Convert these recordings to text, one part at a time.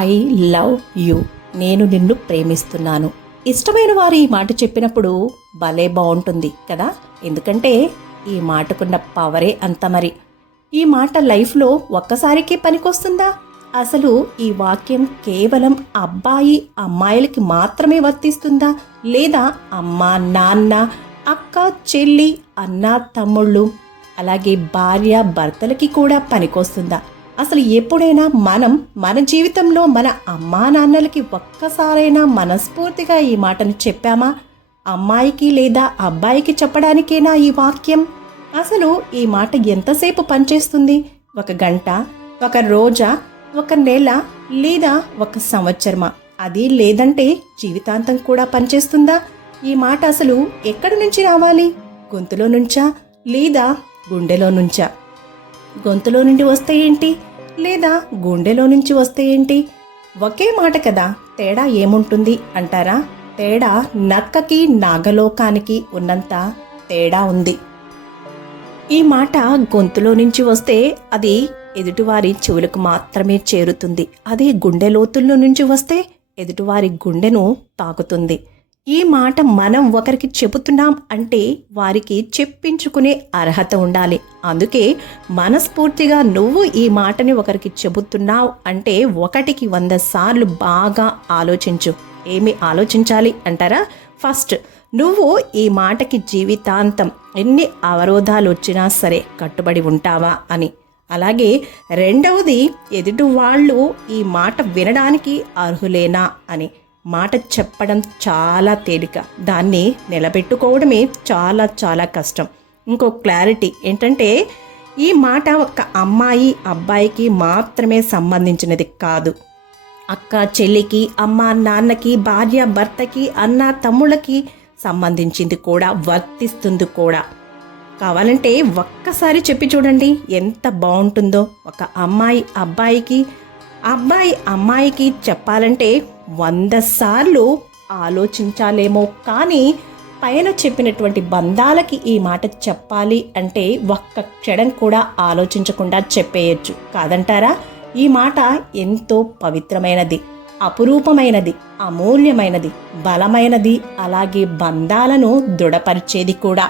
I love you, నేను నిన్ను ప్రేమిస్తున్నాను. ఇష్టమైన వారు ఈ మాట చెప్పినప్పుడు భలే బాగుంటుంది కదా. ఎందుకంటే ఈ మాటకున్న పవరే అంత. మరి ఈ మాట లైఫ్లో ఒక్కసారికే పనికొస్తుందా? అసలు ఈ వాక్యం కేవలం అబ్బాయి అమ్మాయిలకి మాత్రమే వర్తిస్తుందా, లేదా అమ్మ నాన్న, అక్క చెల్లి, అన్న తమ్ముళ్ళు, అలాగే భార్య భర్తలకి కూడా పనికొస్తుందా? అసలు ఎప్పుడైనా మనం మన జీవితంలో మన అమ్మా నాన్నలకి ఒక్కసారైనా మనస్ఫూర్తిగా ఈ మాటను చెప్పామా? అమ్మాయికి లేదా అబ్బాయికి చెప్పడానికేనా ఈ వాక్యం? అసలు ఈ మాట ఎంతసేపు పనిచేస్తుంది? ఒక గంట, ఒక రోజా, ఒక నెల, లేదా ఒక సంవత్సరమా? అది లేదంటే జీవితాంతం కూడా పనిచేస్తుందా? ఈ మాట అసలు ఎక్కడి నుంచి రావాలి? గొంతులో నుంచా, లేదా గుండెలో నుంచా? గొంతులో నుండి వస్తే ఏంటి, లేదా గుండెలో నుంచి వస్తే ఏంటి? ఒకే మాట కదా, తేడా ఏముంటుంది అంటారా? తేడా నక్కకి నాగలోకానికి ఉన్నంత తేడా ఉంది. ఈ మాట గొంతులో నుంచి వస్తే అది ఎదుటివారి చెవులకు మాత్రమే చేరుతుంది. అదే గుండె లోతుల్లో నుంచి వస్తే ఎదుటివారి గుండెను తాకుతుంది. ఈ మాట మనం ఒకరికి చెబుతున్నాం అంటే వారికి చెప్పించుకునే అర్హత ఉండాలి. అందుకే మనస్ఫూర్తిగా నువ్వు ఈ మాటని ఒకరికి చెబుతున్నావు అంటే 1కి 100 సార్లు బాగా ఆలోచించు. ఏమి ఆలోచించాలి అంటారా? ఫస్ట్, నువ్వు ఈ మాటకి జీవితాంతం ఎన్ని అవరోధాలు వచ్చినా సరే కట్టుబడి ఉంటావా అని. అలాగే రెండవది, ఎదుటి వాళ్ళు ఈ మాట వినడానికి అర్హులేనా అని. మాట చెప్పడం చాలా తేలిక, దాన్ని నిలబెట్టుకోవడమే చాలా చాలా కష్టం. ఇంకో క్లారిటీ ఏంటంటే, ఈ మాట ఒక్క అమ్మాయి అబ్బాయికి మాత్రమే సంబంధించినది కాదు. అక్క చెల్లికి, అమ్మ నాన్నకి, భార్య భర్తకి, అన్న తమ్ముళ్ళకి సంబంధించింది కూడా, వర్తిస్తుంది కూడా. కావాలంటే ఒక్కసారి చెప్పి చూడండి, ఎంత బాగుంటుందో. ఒక అమ్మాయి అబ్బాయికి, అబ్బాయి అమ్మాయికి చెప్పాలంటే 100 సార్లు ఆలోచించాలేమో, కానీ పైన చెప్పినటువంటి బంధాలకి ఈ మాట చెప్పాలి అంటే ఒక్క క్షణం కూడా ఆలోచించకుండా చెప్పేయచ్చు, కాదంటారా? ఈ మాట ఎంతో పవిత్రమైనది, అపురూపమైనది, అమూల్యమైనది, బలమైనది, అలాగే బంధాలను దృఢపరిచేది కూడా.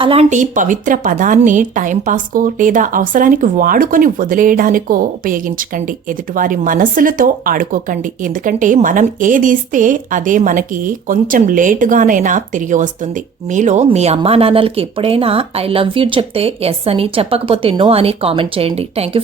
అలాంటి పవిత్ర పదాన్ని టైంపాస్కో లేదా అవసరానికి వాడుకొని వదిలేయడానికో ఉపయోగించకండి. ఎదుటివారి మనస్సులతో ఆడుకోకండి. ఎందుకంటే మనం ఏది ఇస్తే అదే మనకి కొంచెం లేటుగానైనా తిరిగి వస్తుంది. మీలో మీ అమ్మా నాన్నలకి ఎప్పుడైనా ఐ లవ్ యూ చెప్తే ఎస్ అని, చెప్పకపోతే నో అని కామెంట్ చేయండి. Thank you.